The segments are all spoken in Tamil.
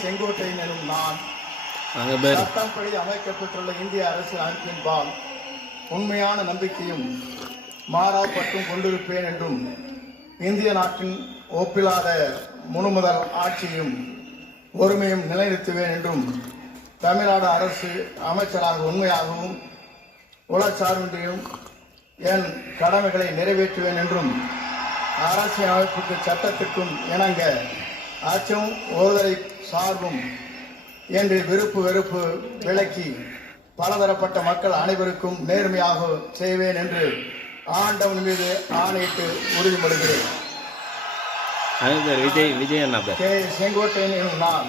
செங்கோட்டையன் எனும் நான் சட்டப்படி அமைக்கப்பட்டுள்ள இந்திய அரசியல் அமைப்பின்பால் உண்மையான நம்பிக்கையும் மாறாப்பட்டும் கொண்டிருப்பேன் என்றும் இந்திய நாட்டின் ஒப்பில்லாத முழுமுதல் ஆட்சியும் ஒருமையும் நிலைநிறுத்துவேன் என்றும் தமிழ்நாடு அரசு அமைச்சராக உண்மையாகவும் உளச்சார்பின்றியும் என் கடமைகளை நிறைவேற்றுவேன் என்றும் அரசியல் அமைப்புக்கு சட்டத்திற்கும் இணங்க அச்சம் ஒருதலை சார்பும் என்று விருப்பு வெறுப்பு விலக்கி பலதரப்பட்ட மக்கள் அனைவருக்கும் நேர்மையாக செய்வேன் என்று ஆண்டவன் மீது ஆணையிட்டு உறுதிமொழிகிறேன். செங்கோட்டையன் நான்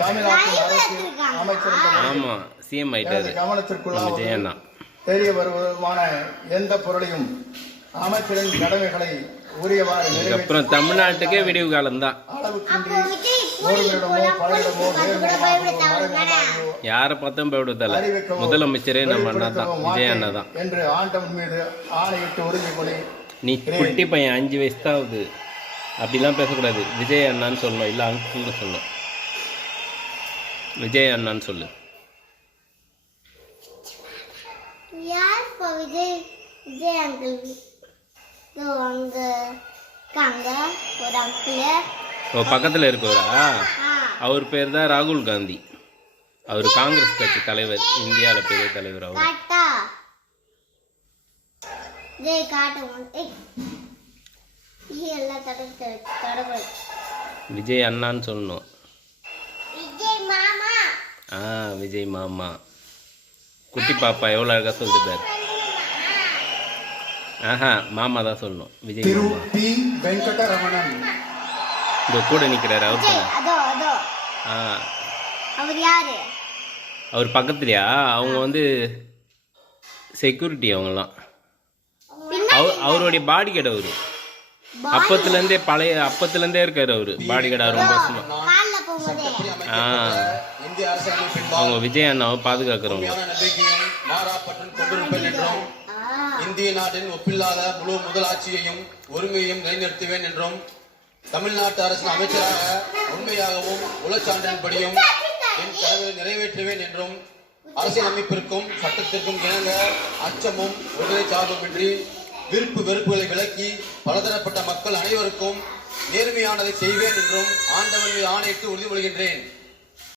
தமிழ்நாட்டின் அரசு அமைச்சர் கவனத்திற்குள்ளாக தெரிய வருவதுமான எந்த பொருளையும் அமைச்சரின் கடமைகளை உரியவாறு அப்புறம் தமிழ்நாட்டுக்கே விடிவு காலம்தான். யாரை பார்த்தும் பயப்படுத்தல, முதலமைச்சரே நம்ம அண்ணா தான், விஜய் அண்ணா தான் என்று ஆண்டவன் மீது ஆணையிட்டு உறுதிமொழி. நீ குட்டி பையன் 5 வயசு தான் ஆகுது, அப்படிலாம் பேசக்கூடாது. விஜய் அண்ணான்னு சொல்லணும், இல்லை அங்கிள்னு சொல்லணும். விஜய் அண்ணான்னு சொல்லு. விஜய் அங்கிள் பக்கத்தில் இருக்கவரா? அவர் பேர் தான் ராகுல் காந்தி. அவர் காங்கிரஸ் கட்சி தலைவர், இந்தியாவில் பெரிய தலைவர். அவர் விஜய் அண்ணான்னு சொல்லணும். விஜய் மாமா. குட்டி பாப்பா எவ்வளோ அழகாக சொல்லிட்டார். மாமா தான் சொல்லணும். விஜய் வெங்கடரமணன் இந்த கூட நிற்கிறாரு. அவர் பக்கத்துலையா? அவங்க வந்து செக்யூரிட்டி. அவங்கெல்லாம் அவருடைய பாடி கார்டு. அவரு அப்பத்துலேருந்தே இருக்காரு. அவரு பாடி கார்டு ரொம்ப வருஷமா. அவங்க விஜய் அண்ணாவை பாதுகாக்கிறவங்க. இந்திய நாட்டின் ஒப்பில்லாத முழு முதலாட்சியையும் ஒருமையையும் நிலைநிறுத்துவேன் என்றும் தமிழ்நாட்டு அரசின் அமைச்சராக உண்மையாகவும் உளச்சான்றின்படியும் என் கடமையை நிறைவேற்றுவேன் என்றும் அரசியல் அமைப்பிற்கும் சட்டத்திற்கும் இணங்க அச்சமும் ஒருதலை சார்புமின்றி விருப்பு வெறுப்புகளை விலக்கி பலதரப்பட்ட மக்கள் அனைவருக்கும் நேர்மையானதை செய்வேன் என்றும் ஆண்டவன் மீது ஆணையிட்டு உறுதிமொழிகின்றேன்.